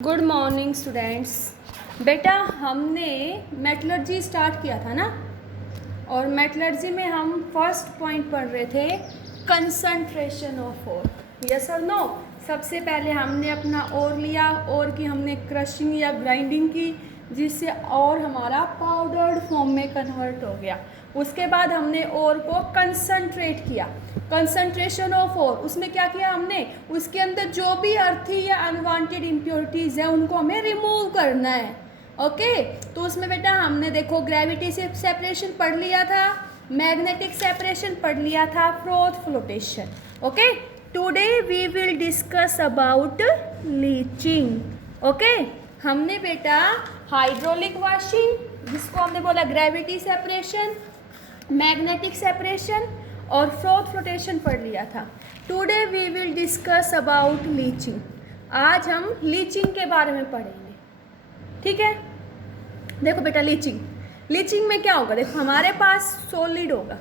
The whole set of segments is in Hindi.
Good morning students. बेटा हमने मेटलर्जी स्टार्ट किया था ना, और मेटलर्जी में हम फर्स्ट पॉइंट पढ़ रहे थे कंसंट्रेशन ऑफ ओर। यस और नो? सबसे पहले हमने अपना ओर लिया, ओर की हमने क्रशिंग या ग्राइंडिंग की, जिससे और हमारा पाउडर्ड फॉर्म में कन्वर्ट हो गया। उसके बाद हमने ओर को कंसंट्रेट किया, कंसंट्रेशन ऑफ ओर। उसमें क्या किया हमने? उसके अंदर जो भी अर्थी या अनवांटेड इम्प्योरिटीज़ है उनको हमें रिमूव करना है। ओके, तो उसमें बेटा हमने देखो ग्रेविटी से सेपरेशन पढ़ लिया था, मैग्नेटिक सेपरेशन पढ़ लिया था, froth flotation. Okay, today we will discuss about leaching. Okay, हमने बेटा हाइड्रोलिक वॉशिंग, जिसको हमने बोला ग्रेविटी सेपरेशन, मैग्नेटिक सेपरेशन और फ्रोथ फ्लोटेशन पढ़ लिया था। Today we will discuss about leaching. आज हम लीचिंग के बारे में पढ़ेंगे, ठीक है? देखो बेटा, लीचिंग में क्या होगा? देखो हमारे पास सॉलिड होगा,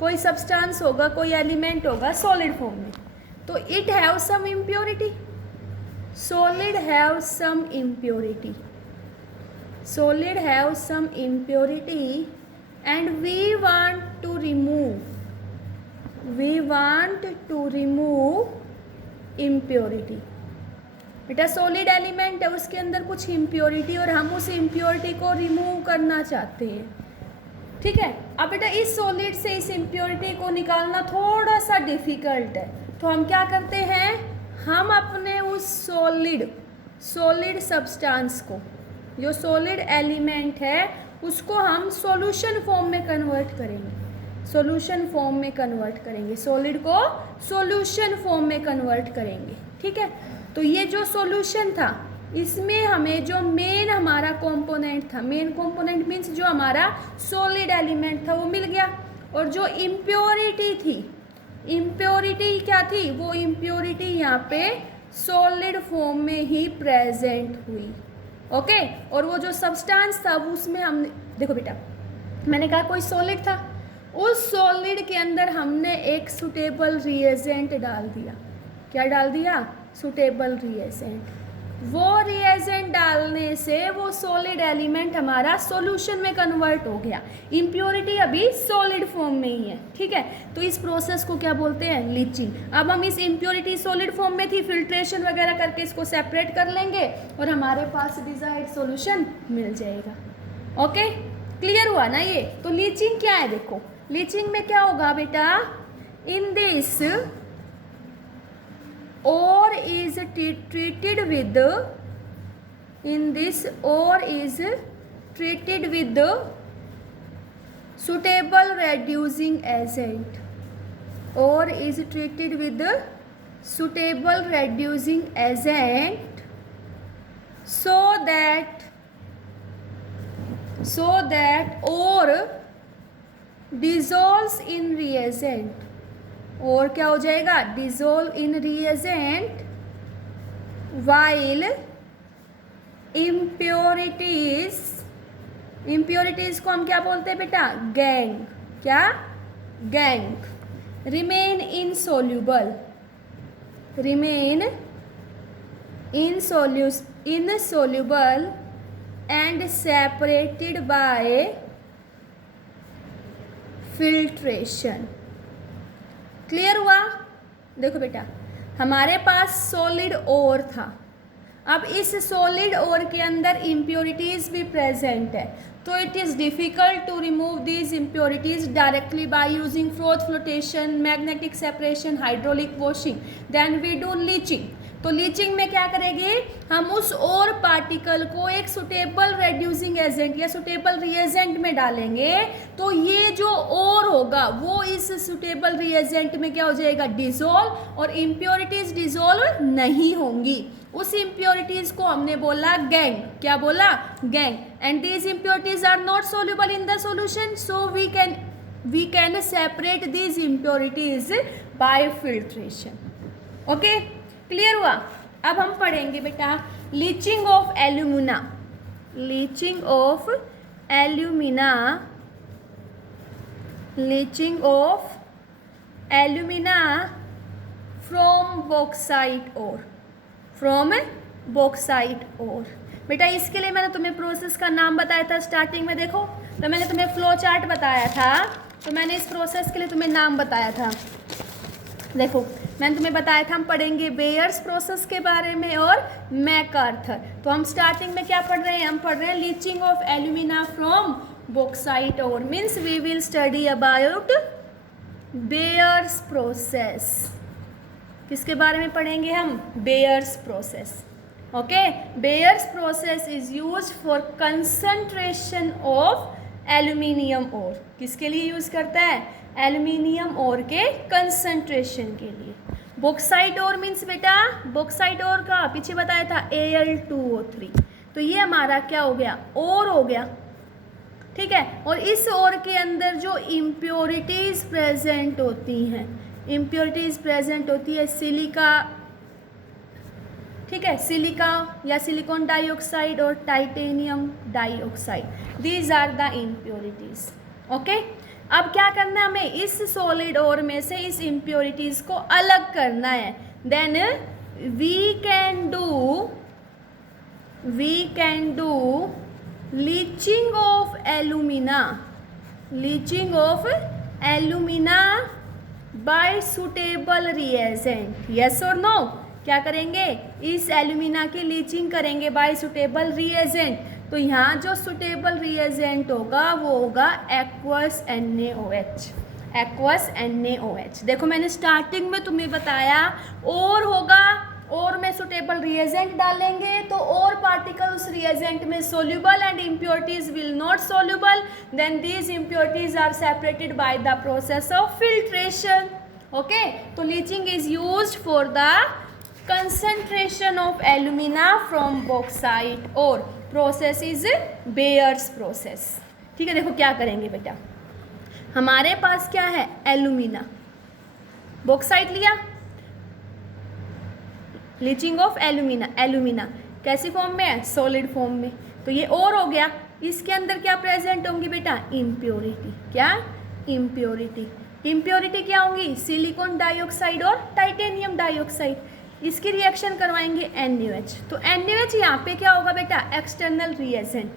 कोई सब्सटेंस होगा, कोई एलिमेंट होगा सॉलिड फॉर्म में, तो it have some impurity. solid have some impurity, solid have some impurity and we want to remove impurity। बेटा सॉलिड एलिमेंट है, उसके अंदर कुछ इम्प्योरिटी और हम उस इम्प्योरिटी को रिमूव करना चाहते हैं, ठीक है? अब बेटा इस सॉलिड से इस इम्प्योरिटी को निकालना थोड़ा सा डिफिकल्ट है, तो हम क्या करते हैं? हम अपने उस सॉलिड सब्सटेंस को, जो सॉलिड एलिमेंट है, उसको हम सॉल्यूशन फॉर्म में कन्वर्ट करेंगे, सॉल्यूशन फॉर्म में कन्वर्ट करेंगे, सॉलिड को सॉल्यूशन फॉर्म में कन्वर्ट करेंगे, ठीक है? तो ये जो सॉल्यूशन था, इसमें हमें जो मेन हमारा कंपोनेंट था, मेन कंपोनेंट मीन्स जो हमारा सॉलिड एलिमेंट था, वो मिल गया। और जो इम्प्योरिटी थी, इम्प्योरिटी क्या थी? वो इम्प्योरिटी यहाँ पे सॉलिड फॉर्म में ही प्रेजेंट हुई। ओके, और वो जो सब्सटेंस था उसमें हमने, देखो बेटा मैंने कहा कोई सॉलिड था, उस सॉलिड के अंदर हमने एक सुटेबल रिएजेंट डाल दिया। क्या डाल दिया? Suitable reagent. वो रिएजेंट डालने से वो सॉलिड एलिमेंट हमारा सॉल्यूशन में कन्वर्ट हो गया। इम्प्योरिटी अभी सॉलिड फॉर्म में ही है, ठीक है? तो इस प्रोसेस को क्या बोलते हैं? लीचिंग। अब हम इस इम्प्योरिटी सॉलिड फॉर्म में थी, फिल्ट्रेशन वगैरह करके इसको सेपरेट कर लेंगे और हमारे पास डिजायर्ड सॉल्यूशन मिल जाएगा। ओके, क्लियर हुआ ना ये? तो लीचिंग क्या है? देखो लीचिंग में क्या होगा बेटा? In this ore is treated with suitable reducing agent, ore is treated with suitable reducing agent so that ore dissolves in reagent, और क्या हो जाएगा? Dissolve in reagent, while impurities को हम क्या बोलते हैं बेटा? गैंग। क्या? Gang. Remain insoluble and separated by filtration. Clear हुआ? देखो बेटा हमारे पास सॉलिड ओर था, अब इस सॉलिड ओर के अंदर इम्प्योरिटीज भी प्रेजेंट है, तो it is difficult to remove these impurities directly by using froth flotation, magnetic separation, hydraulic washing. Then we do leaching. तो लीचिंग में क्या करेंगे? हम उस ओर पार्टिकल को एक सुटेबल रेड्यूसिंग एजेंट या सुटेबल रिएजेंट में डालेंगे, तो ये जो ओर होगा वो इस सुटेबल रिएजेंट में क्या हो जाएगा? डिसॉल्व, और इम्प्योरिटीज डिसॉल्व नहीं होंगी। उस इम्प्योरिटीज को हमने बोला गैंग। क्या बोला? Gangue. And these impurities are not soluble in the solution, so we can separate these impurities by filtration. Okay, clear हुआ? अब हम पढ़ेंगे बेटा leaching of alumina. Leaching of alumina from bauxite ore, from bauxite ore. बेटा इसके लिए मैंने तुम्हें प्रोसेस का नाम बताया था स्टार्टिंग में, देखो तो मैंने तुम्हें फ्लो चार्ट बताया था, तो मैंने इस प्रोसेस के लिए तुम्हें नाम बताया था। देखो मैंने तुम्हें बताया था हम पढ़ेंगे बेयर्स प्रोसेस के बारे में और मैकआर्थर। तो हम स्टार्टिंग में क्या पढ़ रहे हैं, हम पढ़ रहे हैं leaching of alumina from bauxite ore, means we will study about Bayer's process. किसके बारे में पढ़ेंगे हम, Bayer's process. Okay, Bayer's process is used for concentration of aluminium ore. किसके लिए यूज़ करता है, एल्यूमिनियम ओर के कंसंट्रेशन के लिए। बॉक्साइट ओर मीन्स बेटा, बॉक्साइट ओर का पीछे बताया था Al2O3, तो ये हमारा क्या हो गया, ओर हो गया, ठीक है। और इस ओर के अंदर जो इम्प्योरिटीज प्रेजेंट होती हैं, इम्प्योरिटीज प्रेजेंट होती है सिलिका, ठीक है, सिलिका या सिलिकॉन डाइऑक्साइड और titanium dioxide, these are the impurities. Okay, अब क्या करना है हमें, इस सॉलिड ओर में से इस इम्प्योरिटीज को अलग करना है। Then we can do leaching of alumina by suitable reagent, yes और नो। क्या करेंगे, इस एल्यूमिना की लीचिंग करेंगे बाय सुटेबल रिएजेंट। तो यहाँ जो सुटेबल रिएजेंट होगा वो होगा एक्वस NaOH। देखो मैंने स्टार्टिंग में तुम्हें बताया और होगा, और में सुटेबल रिएजेंट डालेंगे तो और पार्टिकल उस रिएजेंट में soluble and impurities will not soluble, then these impurities are separated by the process of filtration. Okay, तो leaching is used for the concentration of alumina from bauxite और प्रोसेस इज बेयर्स प्रोसेस। ठीक है, देखो क्या करेंगे बेटा, हमारे पास क्या है, एल्यूमिना, बॉक्साइट लिया, लीचिंग ऑफ एल्यूमिना कैसी फॉर्म में है, सॉलिड फॉर्म में, तो ये और हो गया। इसके अंदर क्या प्रेजेंट होंगी बेटा, इम्प्योरिटी। क्या, इम्प्योरिटी क्या होंगी, सिलिकॉन डाइऑक्साइड और टाइटेनियम डाइऑक्साइड। इसकी रिएक्शन करवाएंगे NaOH, तो NaOH यहाँ पे क्या होगा बेटा, external reagent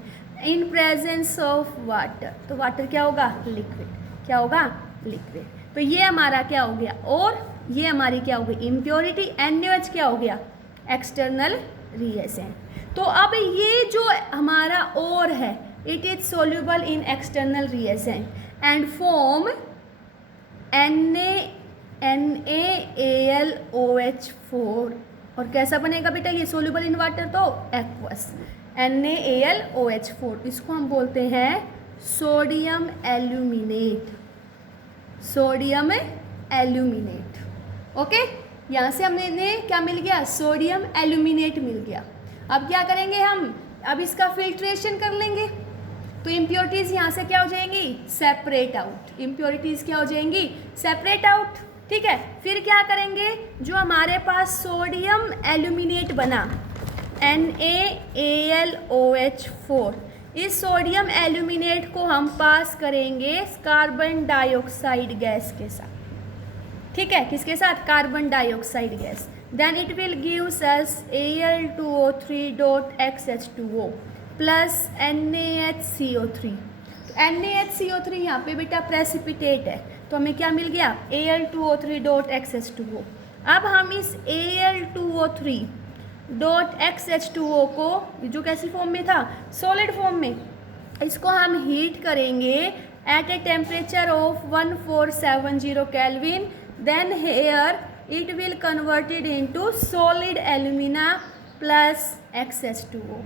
in presence of water, तो वाटर क्या होगा, लिक्विड। क्या होगा, लिक्विड। तो ये हमारा क्या हो गया, और ये हमारी क्या हो गई, इम्प्योरिटी। NaOH क्या हो गया, एक्सटर्नल रिएजेंट। तो अब ये जो हमारा और है, it is soluble in external reagent and form NaAlOH4। और कैसा बनेगा बेटा, ये सोल्यूबल इन वाटर तो एक्वस NaAlOH4। इसको हम बोलते हैं सोडियम एल्यूमिनेट। ओके, यहाँ से हमने क्या मिल गया, सोडियम एल्यूमिनेट मिल गया। अब क्या करेंगे हम, अब इसका फिल्ट्रेशन कर लेंगे, तो इम्प्योरिटीज यहाँ से क्या हो जाएंगी, सेपरेट आउट। इम्प्योरिटीज क्या हो जाएंगी, सेपरेट आउट। ठीक है, फिर क्या करेंगे, जो हमारे पास सोडियम एल्यूमिनेट बना NaAlOH4, इस सोडियम एल्यूमिनेट को हम पास करेंगे कार्बन डाइऑक्साइड गैस के साथ। ठीक है, किसके साथ, carbon dioxide gas. Then it will gives us Al2O3.XH2O plus NaHCO3। NaHCO3 यहाँ पे बेटा प्रेसिपिटेट है, तो हमें क्या मिल गया, Al2O3.XH2O। अब हम इस Al2O3.XH2O को, जो कैसी फॉर्म में था, सॉलिड फॉर्म में, इसको हम हीट करेंगे at a temperature of 1470 kelvin. Then here it will converted into solid alumina plus XH2O।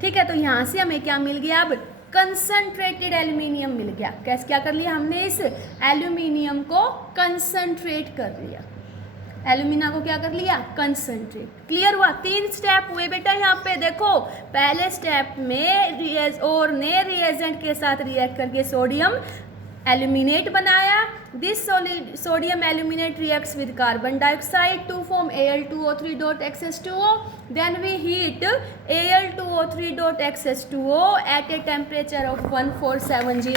ठीक है, तो यहाँ से हमें क्या मिल गया, अब कंसंट्रेटेड एल्यूमिनियम मिल गया। कैसे, क्या कर लिया हमने, इस एल्यूमिनियम को कंसंट्रेट कर लिया, एल्यूमिना को क्या कर लिया, कंसंट्रेट। क्लियर हुआ, 3 स्टेप हुए बेटा यहाँ पे। देखो पहले स्टेप में और ने रिएजेंट के साथ रिएक्ट करके सोडियम एल्यूमिनेट बनाया, this sodium aluminate reacts with carbon dioxide to form Al2O3.XH2O, then we heat Al2O3.XH2O at a temperature of 1470,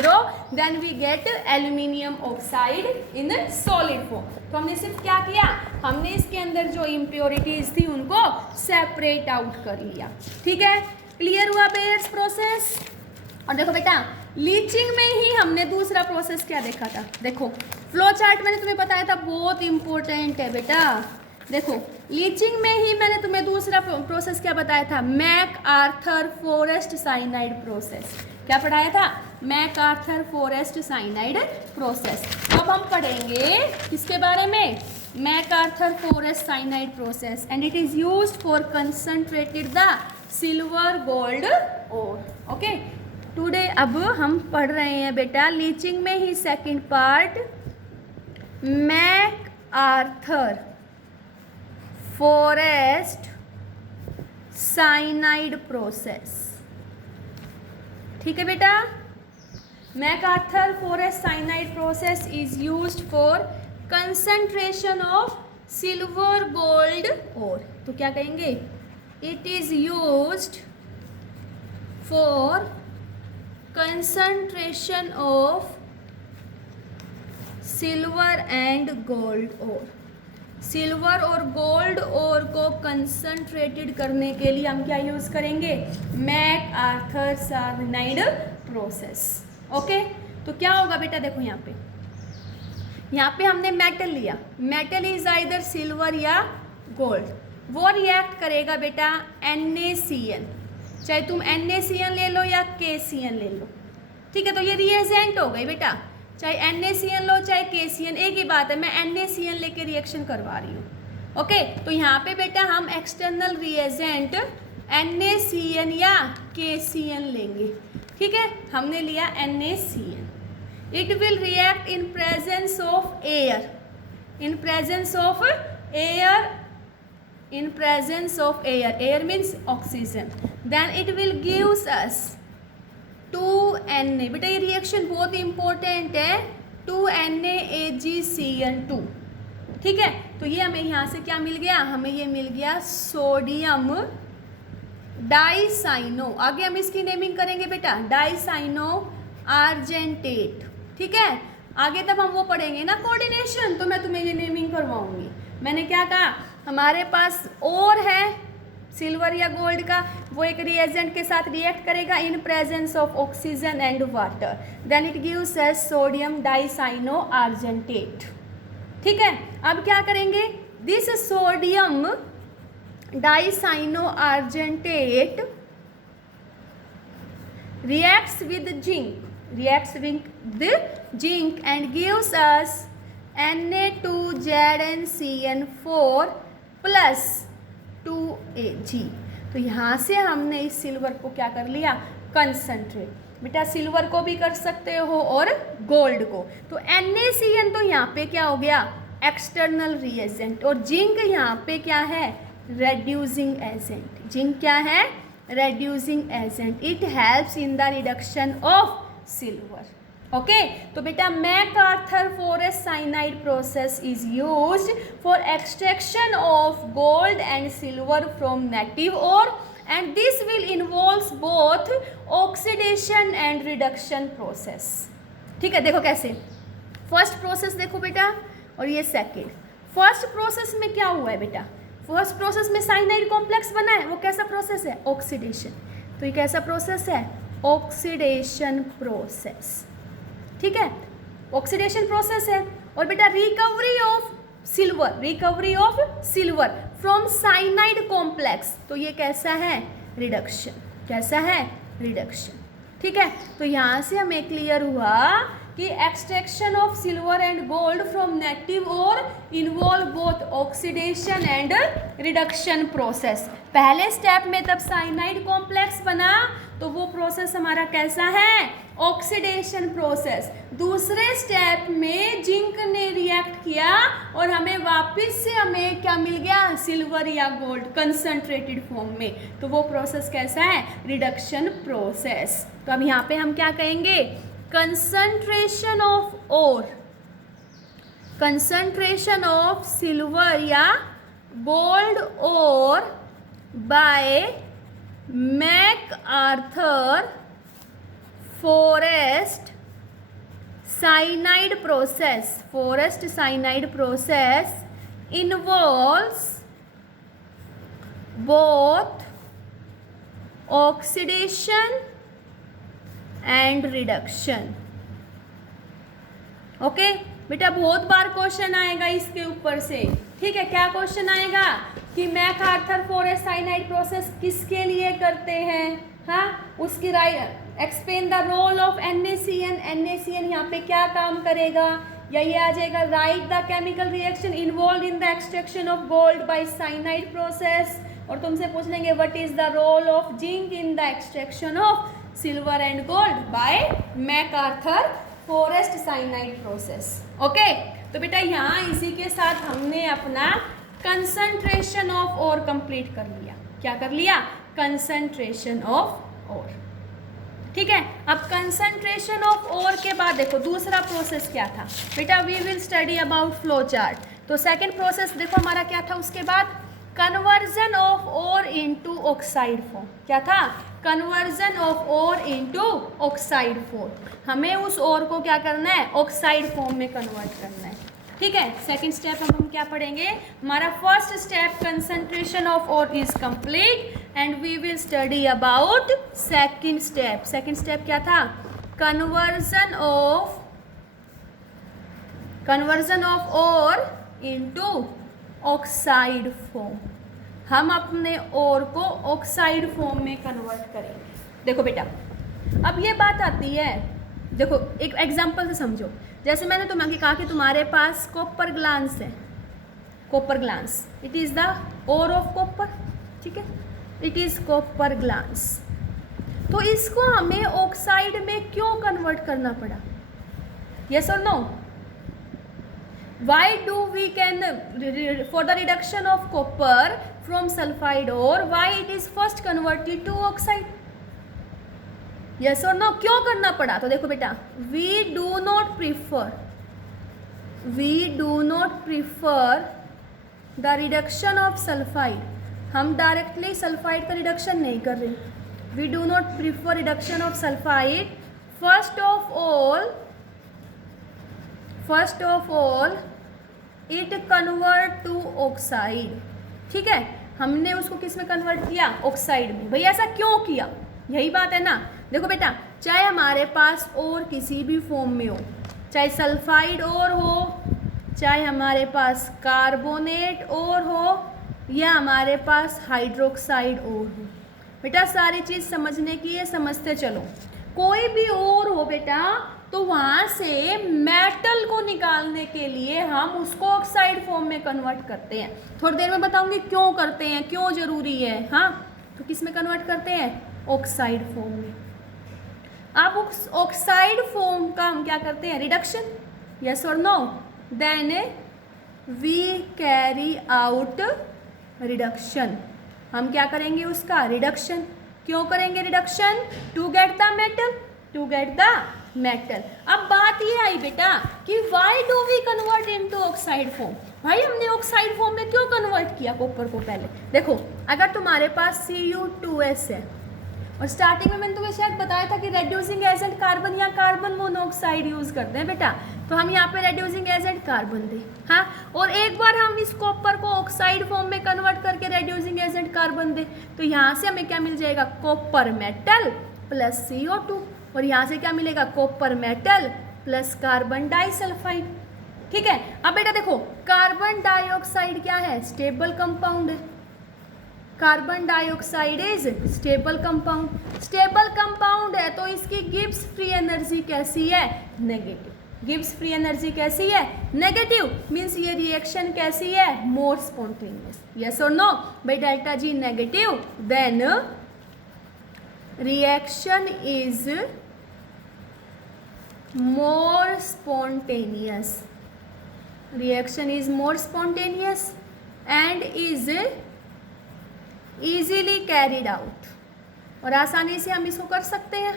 then we get aluminium oxide in solid form. तो हमने सिर्फ क्या किया, हमने इसके अंदर जो इम्प्योरिटीज थी उनको सेपरेट आउट कर लिया। ठीक है, क्लियर हुआ बेयर्स प्रोसेस। और देखो बेटा, लीचिंग में ही हमने दूसरा प्रोसेस क्या देखा था, देखो फ्लो चार्ट मैंने तुम्हें बताया था, बहुत इंपॉर्टेंट है बेटा। देखो लीचिंग में ही मैंने तुम्हें दूसरा प्रोसेस क्या बताया था, मैकआर्थर फॉरेस्ट साइनाइड प्रोसेस। क्या पढ़ाया था, मैकआर्थर फॉरेस्ट साइनाइड प्रोसेस। अब हम पढ़ेंगे किसके बारे में, MacArthur Forrest cyanide process, and it is used for concentrated the silver gold ore. Okay, today अब हम पढ़ रहे हैं बेटा लीचिंग में ही second part, MacArthur Forrest cyanide process. ठीक है बेटा, MacArthur Forrest cyanide process is used for concentration of silver gold ore. तो क्या कहेंगे, it is used for concentration of silver and gold ore। Silver और गोल्ड ओर को कंसंट्रेटेड करने के लिए हम क्या यूज करेंगे, मैकआर्थर साइनाइड प्रोसेस। ओके, तो क्या होगा बेटा, देखो यहाँ पे हमने मेटल लिया, मेटल इज आइदर सिल्वर या गोल्ड, वो रिएक्ट करेगा बेटा NaCN, चाहे तुम NaCN ले लो या KCN ले लो। ठीक है, तो ये रिएजेंट हो गई बेटा, चाहे NaCN लो चाहे KCN, एक ही बात है, मैं NaCN लेके रिएक्शन करवा रही हूँ। ओके, तो यहाँ पे बेटा हम एक्सटर्नल रिएजेंट NaCN या KCN लेंगे। ठीक है, हमने लिया NaCN। It will react in presence of air, in presence of air, in presence of air, air means oxygen, then it will gives us 2Na। बेटा ये रिएक्शन बहुत इंपॉर्टेंट है, 2NaAgCN2। ठीक है, तो ये हमें यहाँ से क्या मिल गया, हमें ये मिल गया सोडियम डाइसाइनो। आगे हम इसकी नेमिंग करेंगे बेटा, डाइसाइनो आर्जेंटेट। ठीक है, आगे तब हम वो पढ़ेंगे ना कोऑर्डिनेशन, तो मैं तुम्हें ये नेमिंग करवाऊंगी। मैंने क्या कहा, हमारे पास और है सिल्वर या गोल्ड का, वो एक रिएजेंट के साथ रिएक्ट करेगा in presence of oxygen and water, then it gives us sodium dicyano argentate. ठीक है, अब क्या करेंगे, this sodium dicyano argentate reacts with zinc and gives us Na2ZnCN4 plus 2Ag। तो यहाँ से हमने इस सिल्वर को क्या कर लिया, कंसंट्रेट। बेटा सिल्वर को भी कर सकते हो और गोल्ड को। तो NaCN तो यहाँ पे क्या हो गया, एक्सटर्नल रिएजेंट, और जिंक यहाँ पे क्या है, रेड्यूसिंग एजेंट। जिंक क्या है, reducing agent. It helps in the reduction of silver. Okay, तो बेटा MacArthur Forrest cyanide process is used for extraction of gold and silver from native ore, and this will involves both oxidation and reduction process. ठीक है, देखो कैसे, फर्स्ट प्रोसेस देखो बेटा और ये सेकेंड। फर्स्ट प्रोसेस में क्या हुआ है बेटा, फर्स्ट प्रोसेस में साइनाइड कॉम्प्लेक्स बना है, वो कैसा प्रोसेस है, ऑक्सीडेशन। तो ये कैसा प्रोसेस है, ऑक्सीडेशन प्रोसेस। ठीक है, ऑक्सीडेशन प्रोसेस है। और बेटा recovery of silver from cyanide complex, तो ये कैसा है, रिडक्शन। कैसा है, रिडक्शन। ठीक है, तो यहाँ से हमें क्लियर हुआ कि extraction of silver and gold from native ore involve both oxidation and reduction process. पहले स्टेप में तब साइनाइड कॉम्प्लेक्स बना तो वो प्रोसेस हमारा कैसा है, ऑक्सीडेशन प्रोसेस। दूसरे स्टेप में जिंक ने रिएक्ट किया और हमें वापस से हमें क्या मिल गया, सिल्वर या गोल्ड कंसंट्रेटेड फॉर्म में, तो वो प्रोसेस कैसा है, रिडक्शन प्रोसेस। तो अब यहाँ पे हम क्या कहेंगे, concentration of ore, concentration of silver या gold ore by MacArthur Forrest cyanide process, Forrest cyanide process involves both oxidation and reduction. Okay बेटा, बहुत बार क्वेश्चन आएगा इसके ऊपर से, ठीक है। क्या क्वेश्चन आएगा कि मैकआर्थर फॉरेस्ट साइनाइड प्रोसेस किसके लिए करते हैं, हाँ, उसकी explain the role of NaCN, NaCN यहाँ पे क्या काम करेगा, या ये आ जाएगा write the chemical reaction involve in the extraction of gold by cyanide process, और तुमसे पूछ लेंगे what is the role of zinc in the extraction of silver and gold by MacArthur Forrest cyanide process. Okay, तो बेटा यहाँ इसी के साथ हमने अपना कंसंट्रेशन ऑफ ओर कंप्लीट कर लिया। क्या कर लिया? कंसंट्रेशन ऑफ ओर, ठीक है। अब कंसंट्रेशन ऑफ ओर के बाद देखो दूसरा प्रोसेस क्या था बेटा, we will study about flow chart. तो सेकंड प्रोसेस देखो हमारा क्या था, उसके बाद conversion of ore into oxide form. क्या था? Conversion of ore into oxide form. हमें उस ओर को क्या करना है? ऑक्साइड फॉर्म में कन्वर्ट करना है, ठीक है। सेकंड स्टेप हम क्या पढ़ेंगे? हमारा first step concentration of ore is complete and we will study about second step. Second step क्या था? Conversion of ore into oxide form. हम अपने ओर को ऑक्साइड फॉर्म में कन्वर्ट करेंगे। देखो बेटा, अब ये बात आती है, देखो एक एग्जांपल से समझो। जैसे मैंने तुम्हें कहा कि तुम्हारे पास कॉपर ग्लास है, copper glance, it is the ore of copper, ठीक है, इट इज़ कॉपर ग्लास। तो इसको हमें ऑक्साइड में क्यों कन्वर्ट करना पड़ा? यस और no? Why do we can for the reduction of copper from sulfide ore, why it is first converted to oxide? Yes or no? क्यों करना पड़ा? तो देखो बेटा, we do not prefer the reduction of sulfide. हम डायरेक्टली सल्फाइड का रिडक्शन नहीं कर रहे। We do not prefer reduction of sulfide. First of all it convert to oxide, ठीक है। हमने उसको किस में कन्वर्ट किया? ऑक्साइड में। भाई ऐसा क्यों किया? यही बात है ना। देखो बेटा, चाहे हमारे पास और किसी भी फॉर्म में हो, चाहे सल्फाइड और हो, चाहे हमारे पास कार्बोनेट और हो, या हमारे पास हाइड्रोक्साइड और हो, बेटा सारी चीज़ समझने की है, समझते चलो। कोई भी और हो बेटा, तो वहाँ से मेटल को निकालने के लिए हम उसको ऑक्साइड फॉर्म में कन्वर्ट करते हैं। थोड़ी देर में बताऊंगी क्यों करते हैं, क्यों ज़रूरी है, हाँ। तो किस में कन्वर्ट करते हैं? ऑक्साइड फॉर्म में। अब उस ऑक्साइड फॉर्म का हम क्या करते हैं? रिडक्शन। यस और no? Then we carry out reduction. हम क्या करेंगे? उसका रिडक्शन। क्यों करेंगे reduction? To get the metal. अब बात ये आई बेटा कि why do we convert into oxide form. भाई हमने ऑक्साइड फॉर्म में क्यों कन्वर्ट किया कॉपर को? पहले देखो, अगर तुम्हारे पास Cu2S है, और स्टार्टिंग में मैंने तुम्हें शायद बताया था कि रेड्यूसिंग एजेंट कार्बन या कार्बन मोनोऑक्साइड यूज़ करते हैं बेटा, तो हम यहाँ पे रेड्यूसिंग एजेंट कार्बन दें, हाँ। और एक बार हम इस कॉपर को ऑक्साइड फॉर्म में कन्वर्ट करके रेड्यूसिंग एजेंट कार्बन दें, तो यहाँ से हमें क्या मिल जाएगा? Copper metal plus CO2। और यहाँ से क्या मिलेगा? Copper metal plus carbon disulphide, ठीक है। अब बेटा देखो, कार्बन डाइऑक्साइड क्या है? स्टेबल कंपाउंड है। Carbon dioxide is stable compound. Stable compound है तो इसकी गिब्स फ्री एनर्जी कैसी है? नेगेटिव। गिब्स फ्री एनर्जी कैसी है? नेगेटिव। मीन्स ये रिएक्शन कैसी है? More spontaneous. यस और नो? भाई delta G negative, then reaction is more spontaneous. Reaction is more spontaneous and is easily carried out. और आसानी से हम इसको कर सकते हैं।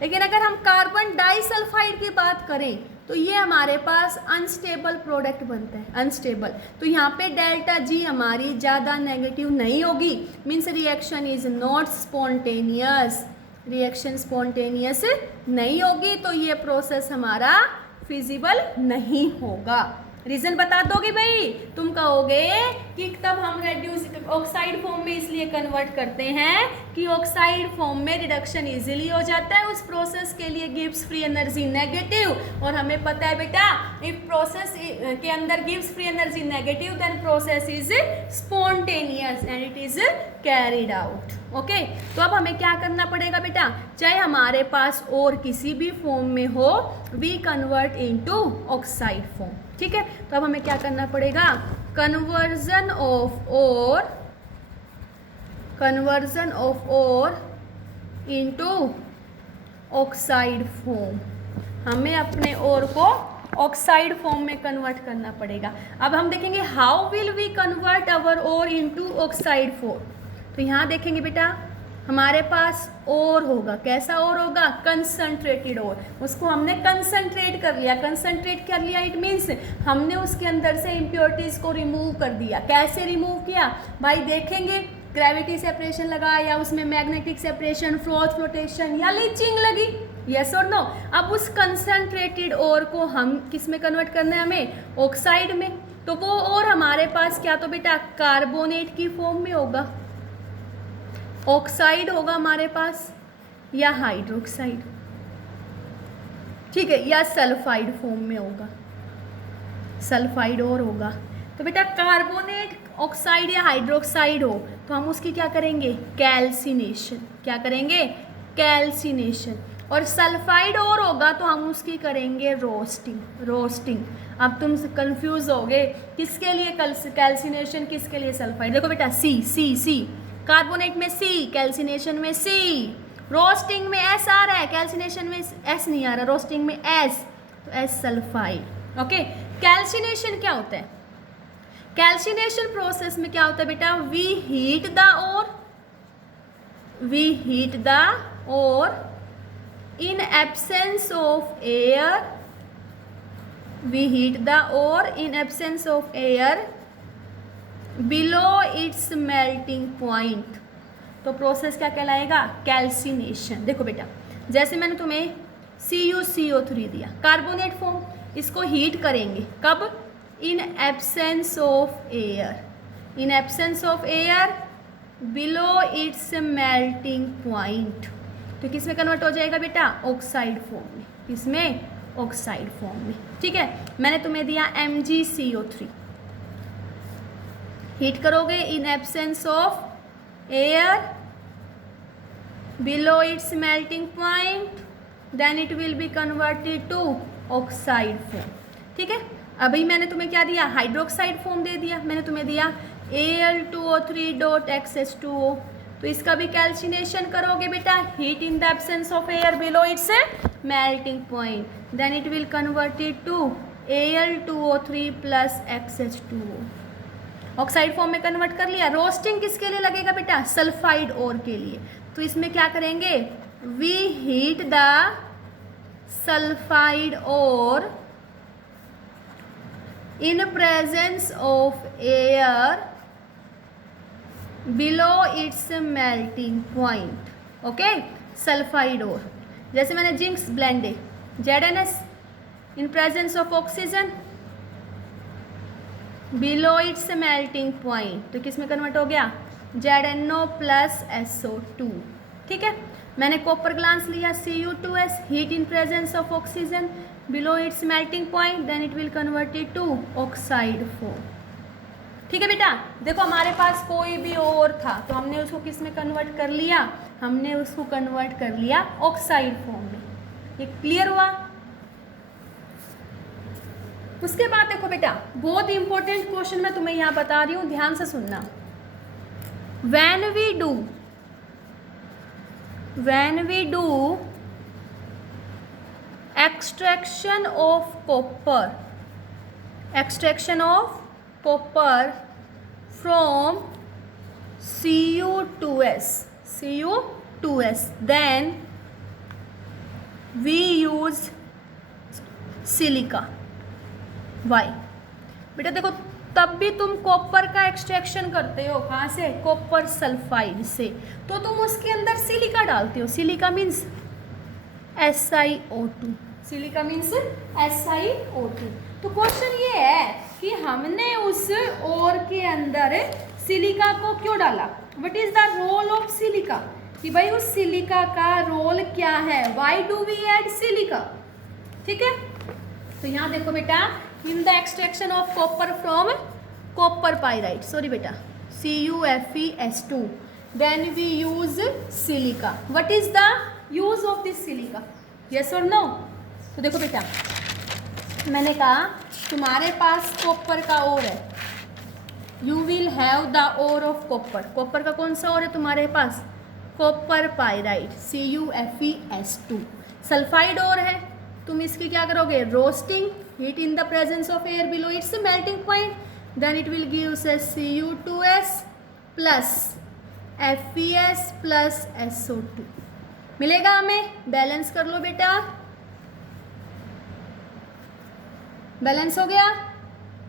लेकिन अगर हम कार्बन डाइसल्फाइड की बात करें तो ये हमारे पास अनस्टेबल प्रोडक्ट बनता है, अनस्टेबल। तो यहाँ पे डेल्टा जी हमारी ज़्यादा नेगेटिव नहीं होगी, means reaction is not spontaneous, reaction spontaneous नहीं होगी, तो ये प्रोसेस हमारा फिजिबल नहीं होगा। रीजन बता दोगे भाई? तुम कहोगे कि तब हम रेड्यूस ऑक्साइड फॉर्म में इसलिए कन्वर्ट करते हैं कि ऑक्साइड फॉर्म में रिडक्शन इजीली हो जाता है, उस प्रोसेस के लिए गिव्स फ्री एनर्जी नेगेटिव, और हमें पता है बेटा इफ प्रोसेस के अंदर gives free energy negative then process is spontaneous and it is carried out. Okay, तो अब हमें क्या करना पड़ेगा बेटा, चाहे हमारे पास और किसी भी फॉर्म में हो, we convert into oxide form. ठीक है, तो अब हमें क्या करना पड़ेगा, conversion of ore into oxide form. हमें अपने ओर को ऑक्साइड फॉर्म में कन्वर्ट करना पड़ेगा। अब हम देखेंगे how will we convert our ore into oxide form. तो यहाँ देखेंगे बेटा हमारे पास ओर होगा, कैसा ओर होगा, कंसंट्रेटेड ओर। उसको हमने कंसंट्रेट कर लिया, कंसंट्रेट कर लिया इट मीन्स हमने उसके अंदर से इम्प्योरिटीज़ को रिमूव कर दिया। कैसे रिमूव किया भाई, देखेंगे ग्रेविटी सेपरेशन लगा या उसमें मैग्नेटिक सेपरेशन, फ्रोथ फ्लोटेशन या लीचिंग लगी, यस और नो। अब उस कंसंट्रेटेड ओर को हम किस में कन्वर्ट करना है, हमें ऑक्साइड में। तो वो ओर हमारे पास क्या तो बेटा कार्बोनेट की फॉर्म में होगा, ऑक्साइड होगा हमारे पास, या हाइड्रोक्साइड, ठीक है, या सल्फाइड फॉर्म में होगा, सल्फाइड और होगा। तो बेटा कार्बोनेट, ऑक्साइड या हाइड्रोक्साइड हो तो हम उसकी क्या करेंगे, कैल्सिनेशन। क्या करेंगे, कैल्सिनेशन। और सल्फाइड और होगा तो हम उसकी करेंगे रोस्टिंग, रोस्टिंग। अब तुम कंफ्यूज होगे किसके लिए कैल्सिनेशन, किसके लिए सल्फाइड। देखो बेटा सी सी सी, कार्बोनेट में सी, कैल्सिनेशन में सी, रोस्टिंग में एस आ रहा है, कैल्सिनेशन में एस नहीं आ रहा, रोस्टिंग में एस, तो एस सल्फाइड। ओके, कैल्सिनेशन क्या होता है, कैल्सिनेशन प्रोसेस में क्या होता है बेटा, we heat the ore in absence of air, we heat the ore in absence of air below its melting point. तो प्रोसेस क्या कहलाएगा, कैल्सिनेशन। देखो बेटा जैसे मैंने तुम्हें CuCO3 दिया, कार्बोनेट फॉर्म, इसको हीट करेंगे कब, इन absence of air, in absence of air below its melting point. तो किस में कन्वर्ट हो जाएगा बेटा, ऑक्साइड फॉर्म में। किसमें, ऑक्साइड फॉर्म में। ठीक है, मैंने तुम्हें दिया MgCO3, हीट करोगे in absence of air below its melting point, then it will be converted to oxide form. ठीक है, अभी मैंने तुम्हें क्या दिया, हाइड्रोक्साइड फॉर्म दे दिया, मैंने तुम्हें दिया Al2O3.XH2O। तो इसका भी कैल्सिनेशन करोगे बेटा, heat in the absence of air below its melting point, then it will converted to Al2O3 plus XH2O। Oxide form में कन्वर्ट कर लिया। रोस्टिंग किसके लिए लगेगा बेटा, सल्फाइड ओर के लिए। तो इसमें क्या करेंगे, we heat the sulphide ore in presence of air below its melting point. Okay, sulphide ore, जैसे मैंने जिंक्स ब्लेंड है, ZnS in presence of oxygen below its melting point. तो किस में कन्वर्ट हो गया, ZnO प्लस SO2। ठीक है, मैंने कॉपर ग्लास लिया Cu2S, heat in presence of oxygen below its melting point, then it will converted to oxide form. ठीक है बेटा, देखो हमारे पास कोई भी और था तो हमने उसको किस में कन्वर्ट कर लिया, हमने उसको कन्वर्ट कर लिया ऑक्साइड फॉर्म में। ये क्लियर हुआ। उसके बाद देखो बेटा बहुत इंपॉर्टेंट क्वेश्चन मैं तुम्हें यहाँ बता रही हूँ, ध्यान से सुनना। when we do extraction of copper from Cu2S, then we use silica. Why? बेटा देखो, तब भी तुम कॉपर का एक्सट्रैक्शन करते हो, कहाँ से? कॉपर सल्फाइड से, तो तुम उसके अंदर सिलिका डालते हो। Silica means SiO2। Silica means SiO2। तो क्वेश्चन ये है कि हमने उस ओर के अंदर सिलिका को क्यों डाला? What is the role of silica? कि भाई उस सिलिका का रोल क्या है? Why do we add silica? ठीक है, तो यहाँ देखो बेटा, in the extraction of copper from copper pyrite, sorry बेटा, CuFeS2, then we use silica. What is the use of this silica? Yes और नो? तो देखो बेटा, मैंने कहा तुम्हारे पास कॉपर का ओर है, you will have the ore of copper. Copper का कौन सा ओर है तुम्हारे पास? Copper pyrite, CuFeS2। Sulphide ore है, तुम इसकी क्या करोगे? Roasting, heat in the presence of air below its melting point, then it will give Cu2S plus Fes plus SO2 मिलेगा हमें। बैलेंस कर लो बेटा, बैलेंस हो गया,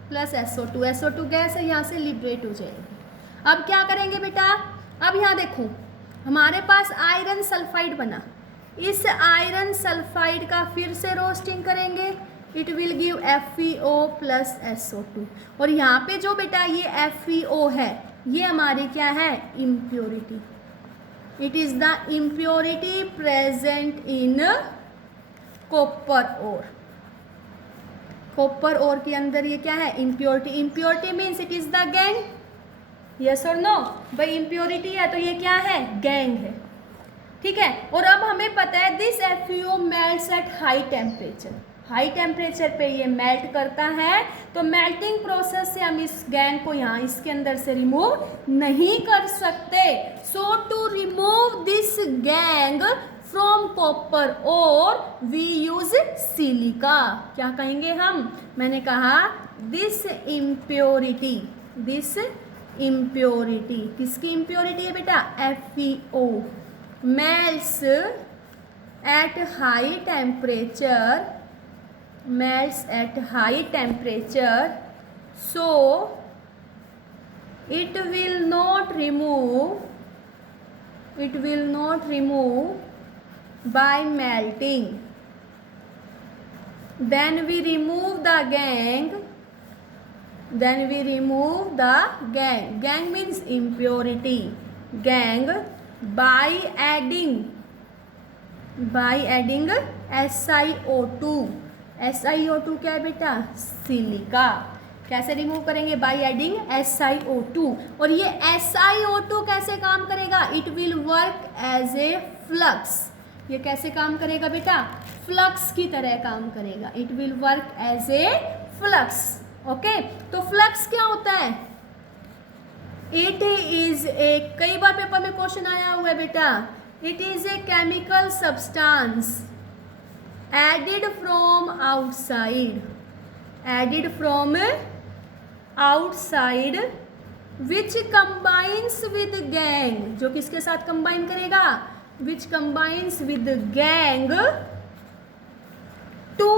प्लस SO2। SO2 गैस है, यहाँ से लिबरेट हो जाएगी। अब क्या करेंगे बेटा? अब यहाँ देखो, हमारे पास आयरन सल्फाइड बना, इस आयरन सल्फाइड का फिर से रोस्टिंग करेंगे, it will give FeO plus SO2। और यहाँ पे जो बेटा ये FeO है, ये हमारी क्या है? Impurity. It is the impurity present in copper ore. Copper ore के अंदर ये क्या है? Impurity. Impurity means it is the gangue. Yes और नो? भाई इम्प्योरिटी है तो ये क्या है? गैंग है। ठीक है, और अब हमें पता है this FeO melts at high temperature. High temperature पे ये मेल्ट करता है, तो मेल्टिंग प्रोसेस से हम इस गैंग को यहाँ इसके अंदर से रिमूव नहीं कर सकते। So to remove this gangue from copper ore we use silica. क्या कहेंगे हम? मैंने कहा दिस इम्प्योरिटी, दिस इम्प्योरिटी, किसकी इम्प्योरिटी है बेटा? FeO melts at high temperature, melts at high temperature, so it will not remove, it will not remove by melting. Then we remove the gang, then we remove the gang. Gang means impurity. Gang by adding SiO2। SiO2 क्या है बेटा? सिलिका। कैसे रिमूव करेंगे? By adding SiO2। और ये SiO2 कैसे काम करेगा? It will work as a flux. ये कैसे काम करेगा बेटा? फ्लक्स की तरह काम करेगा। It will work as a flux. Okay, तो फ्लक्स क्या होता है? इट इज ए, कई बार पेपर में क्वेश्चन आया हुआ है बेटा, it is a chemical substance added from outside, added from outside which combines with gangue. जो किसके साथ कंबाइन करेगा? Which combines with gangue to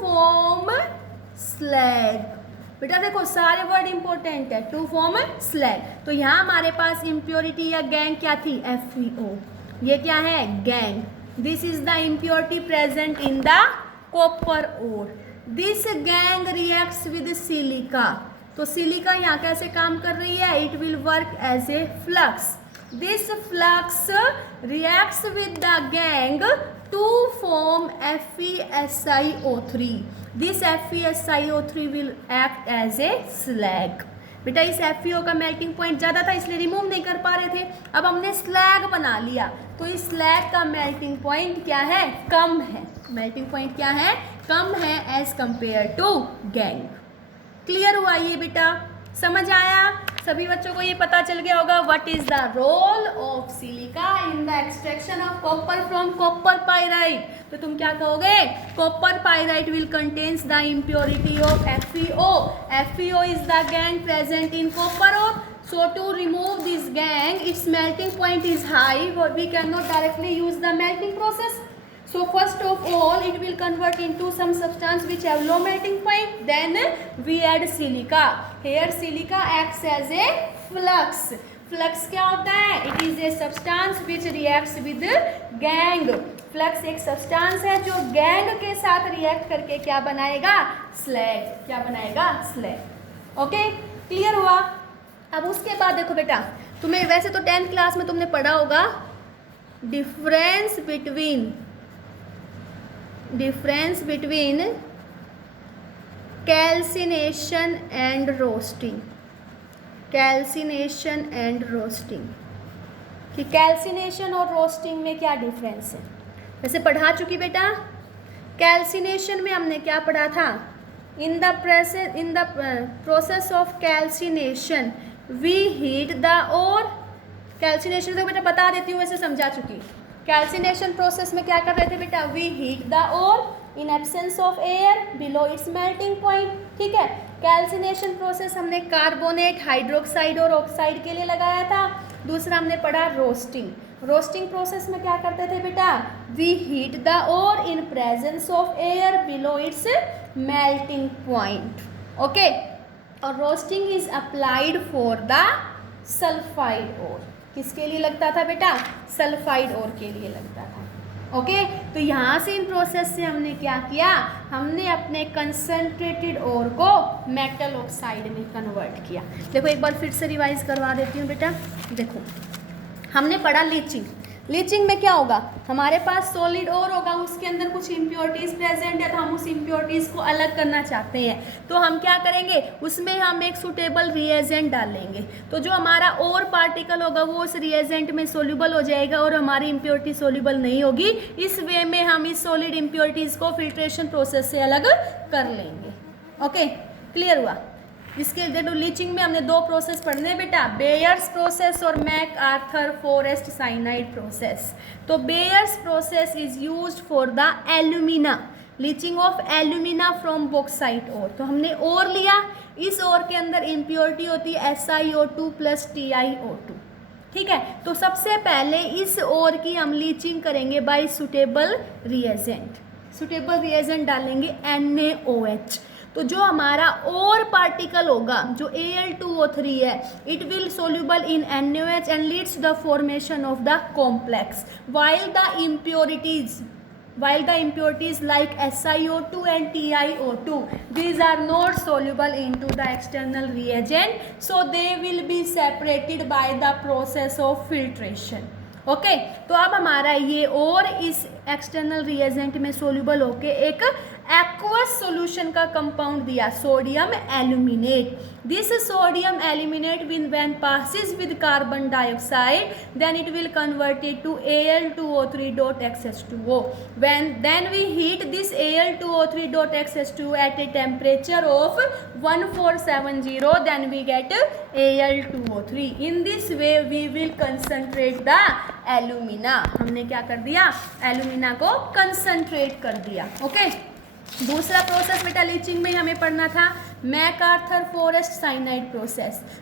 form slag. बेटा देखो सारे वर्ड इंपॉर्टेंट है। टू फॉर्म स्लैग, तो यहाँ हमारे पास इम्प्योरिटी या गैंग क्या थी? FeO। ये क्या है? Gangue. This is the impurity present in the copper ore. This gangue reacts with silica. तो सिलिका यहाँ कैसे काम कर रही है? It will work as a flux. This flux reacts with the gangue to form FeSiO3. This FeSiO3 will act as a slag. बेटा इस FeO का मेल्टिंग पॉइंट ज़्यादा था इसलिए रिमूव नहीं कर पा रहे थे, अब हमने स्लैग बना लिया, तो इस स्लैग का मेल्टिंग पॉइंट क्या है? कम है। मेल्टिंग पॉइंट क्या है? कम है as compare to gangue. Clear हुआ ये बेटा? समझ आया? सभी बच्चों को ये पता चल गया होगा what is the role of silica in the extraction of copper from copper pyrite. तो तुम क्या कहोगे? Copper pyrite will contains the impurity of FeO. FeO is the gangue present in copper ore. So to remove this gang, its melting point is high, but we cannot directly use the melting process. So first of all, it will convert into some substance which have low melting point. Then we add silica. Here silica acts as a flux. Flux क्या होता है? It is a substance which reacts with gang. Flux एक सब्सटेंस है जो गैंग के साथ रिएक्ट करके क्या बनाएगा? स्लैग. क्या बनाएगा? स्लैग. ओके, क्लियर हुआ? अब उसके बाद देखो बेटा, तुम्हें वैसे तो 10th क्लास में तुमने पढ़ा होगा difference between calcination and roasting. Calcination and roasting, कि कैल्सिनेशन और रोस्टिंग में क्या डिफरेंस है. वैसे पढ़ा चुकी बेटा. कैल्सिनेशन में हमने क्या पढ़ा था? In the process of calcination we heat the ore. Calcination तो बेटा बता देती हूँ, वैसे समझा चुकी. कैल्सिनेशन प्रोसेस में क्या कर रहे थे बेटा? We heat the ore in absence of air below its melting point. ठीक है. कैल्सिनेशन प्रोसेस हमने कार्बोनेट, हाइड्रोक्साइड और ऑक्साइड के लिए लगाया था. दूसरा हमने पढ़ा रोस्टिंग. रोस्टिंग प्रोसेस में क्या करते थे बेटा? We heat the ore in presence of air below its melting point. Okay. और roasting is applied for the sulphide ore. किसके लिए लगता था बेटा? सल्फाइड और के लिए लगता था. ओके. तो यहाँ से इन प्रोसेस से हमने क्या किया? हमने अपने कंसंट्रेटेड ओर को मेटल ऑक्साइड में कन्वर्ट किया. देखो एक बार फिर से रिवाइज करवा देती हूँ बेटा. देखो हमने पढ़ा लीचिंग. लीचिंग में क्या होगा? हमारे पास सॉलिड और होगा, उसके अंदर कुछ इम्प्योरिटीज़ प्रेजेंट है, तो हम उस इम्प्योरिटीज़ को अलग करना चाहते हैं. तो हम क्या करेंगे? उसमें हम एक सुटेबल रिएजेंट डालेंगे. तो जो हमारा और पार्टिकल होगा वो उस रिएजेंट में सोल्यूबल हो जाएगा और हमारी इम्प्योरिटी सोल्यूबल नहीं होगी. इस वे में हम इस सॉलिड इम्प्योरिटीज़ को फिल्ट्रेशन प्रोसेस से अलग कर लेंगे. ओके, क्लियर हुआ? इसके देखो लीचिंग में हमने दो प्रोसेस पढ़ने बेटा, बेयर्स प्रोसेस और MacArthur Forrest cyanide process. तो Bayer's process is used for the alumina, leaching of alumina from bauxite ore. तो हमने ओर लिया, इस ओर के अंदर इम्प्योरिटी होती है SiO2 प्लस TiO2. ठीक है. तो सबसे पहले इस ओर की हम लीचिंग करेंगे bye suitable reagent. Suitable reagent डालेंगे NaOH. तो जो हमारा और पार्टिकल होगा जो Al2O3 है, it will soluble in NaOH and leads the formation of the complex. while the impurities like SiO2 and TiO2, these are not soluble into the external reagent, so they will be separated by the process of filtration. Okay. तो अब हमारा ये और इस एक्सटर्नल रिएजेंट में सोल्यूबल होके एक एक्वस सॉल्यूशन का कंपाउंड दिया, sodium aluminate. This sodium aluminate when passes with carbon dioxide, then it will convert it to Al2O3.XH2O. Then we heat this Al2O3.XH2O at a temperature of 1470, then we get Al2O3. In this way we will concentrate the alumina. हमने क्या कर दिया? एल्यूमिना को कंसंट्रेट कर दिया. ओके. दूसरा प्रोसेस बेटा लीचिंग में हमें पढ़ना था MacArthur Forrest cyanide process.